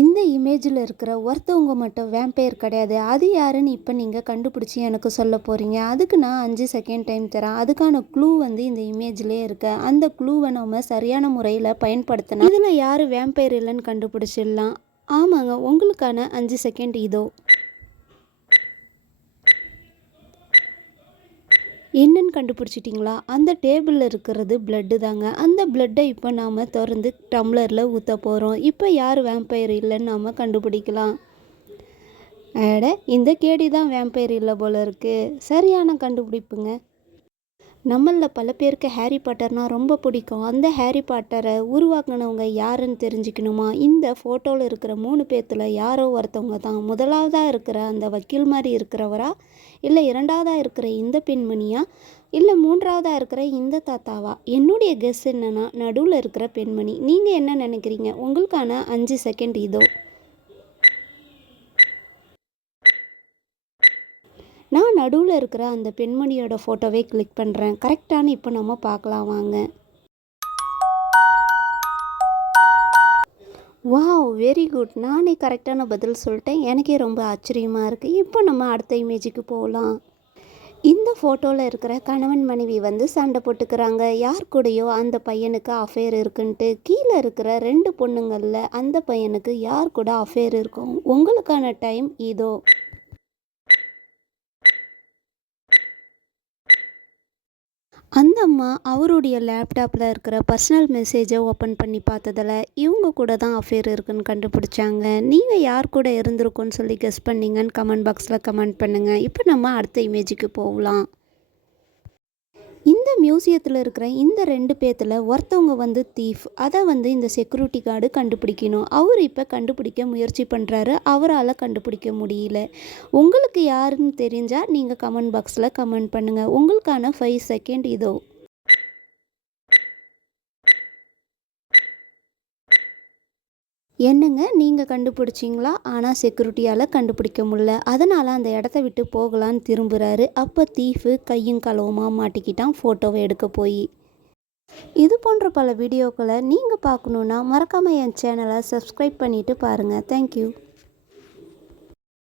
இந்த இமேஜில் இருக்கிற ஒருத்தவங்க மட்டும் வேம்பயர் கிடையாது. அது யாருன்னு இப்போ நீங்கள் கண்டுபிடிச்சி எனக்கு சொல்ல போகிறீங்க. அதுக்கு நான் 5 செகண்ட் டைம் தரேன். அதுக்கான க்ளூ வந்து இந்த இமேஜ்லேயே இருக்கு. அந்த க்ளூவை நம்ம சரியான முறையில் பயன்படுத்தினா இதில் யார் வேம்பயர் இல்லைன்னு கண்டுபிடிச்சிடலாம். ஆமாங்க, உங்களுக்கான 5 செகண்ட் இதோ. என்னன்னு கண்டுபிடிச்சிட்டிங்களா? அந்த டேபிளில் இருக்கிறது பிளட்டு தாங்க. அந்த பிளட்டை இப்போ நாம் திறந்து டம்ளரில் ஊற்ற போகிறோம். இப்போ யார் வேம்பயர் இல்லைன்னு நாம் கண்டுபிடிக்கலாம். அட, இந்த கேடி தான் வேம்பயர் இல்லை போல இருக்குது. சரியான கண்டுபிடிப்புங்க. நம்மளில் பல பேருக்கு ஹாரி பாட்டர்னால் ரொம்ப பிடிக்கும். அந்த ஹாரி பாட்டரை உருவாக்குனவங்க யாருன்னு தெரிஞ்சுக்கணுமா? இந்த ஃபோட்டோவில் இருக்கிற 3 பேர்த்தில் யாரோ ஒருத்தவங்க தான். முதலாவதாக இருக்கிற அந்த வக்கீல் மாதிரி இருக்கிறவரா, இல்லை இரண்டாவதாக இருக்கிற இந்த பெண்மணியா, இல்லை மூன்றாவதாக இருக்கிற இந்த தாத்தாவா? என்னுடைய கெஸ் என்னன்னா நடுவில் இருக்கிற பெண்மணி. நீங்கள் என்ன நினைக்கிறீங்க? உங்களுக்கான 5 செகண்ட் இதோ. நான் நடுவில் இருக்கிற அந்த பெண்மணியோட ஃபோட்டோவே கிளிக் பண்ணுறேன். கரெக்டானு இப்போ நம்ம பார்க்கலாம் வாங்க. Wow, very good. நானே கரெக்டான பதில் சொல்லிட்டேன். எனக்கே ரொம்ப ஆச்சரியமாக இருக்குது. இப்போ நம்ம அடுத்த இமேஜுக்கு போகலாம். இந்த ஃபோட்டோவில் இருக்கிற கணவன் மனைவி வந்து சண்டை போட்டுக்கிறாங்க. யார் கூடயோ அந்த பையனுக்கு அஃபேர் இருக்குன்ட்டு. கீழே இருக்கிற 2 பொண்ணுங்களில் அந்த பையனுக்கு யார் கூட அஃபேர் இருக்கும்? உங்களுக்கான டைம் இதோ. அந்த அம்மா அவருடைய லேப்டாப்பில் இருக்கிற பர்சனல் மெசேஜை ஓப்பன் பண்ணி பார்த்ததில் இவங்க கூட தான் அஃபேர் இருக்குன்னு கண்டுபிடிச்சாங்க. நீங்கள் யார் கூட இருந்திருக்குன்னு சொல்லி கெஸ் பண்ணீங்கன்னு கமெண்ட் பாக்ஸில் கமெண்ட் பண்ணுங்கள். இப்போ நம்ம அடுத்த இமேஜுக்கு போகலாம். இந்த மியூசியத்தில் இருக்கிற இந்த 2 பேர்த்தில் ஒருத்தவங்க வந்து தீஃப். அதை வந்து இந்த செக்யூரிட்டி கார்டு கண்டுபிடிக்கணும். அவர் இப்போ கண்டுபிடிக்க முயற்சி பண்ணுறாரு. அவரால் கண்டுபிடிக்க முடியல. உங்களுக்கு யாருன்னு தெரிஞ்சால் நீங்கள் கமெண்ட் பாக்ஸில் கமெண்ட் பண்ணுங்கள். உங்களுக்கான 5 செகண்ட் இதோ. என்னங்க, நீங்கள் கண்டுபிடிச்சிங்களா? ஆனால் செக்யூரிட்டியால் கண்டுபிடிக்க முடியல. அதனால் அந்த இடத்த விட்டு போகலான்னு திரும்புகிறாரு. அப்போ தீஃபு கையும் களவுமா மாட்டிக்கிட்டான் ஃபோட்டோவை எடுக்க போய். இது போன்ற பல வீடியோக்களை நீங்கள் பார்க்கணுன்னா மறக்காமல் என் சேனலை சப்ஸ்கிரைப் பண்ணிவிட்டு பாருங்கள். தேங்க்யூ.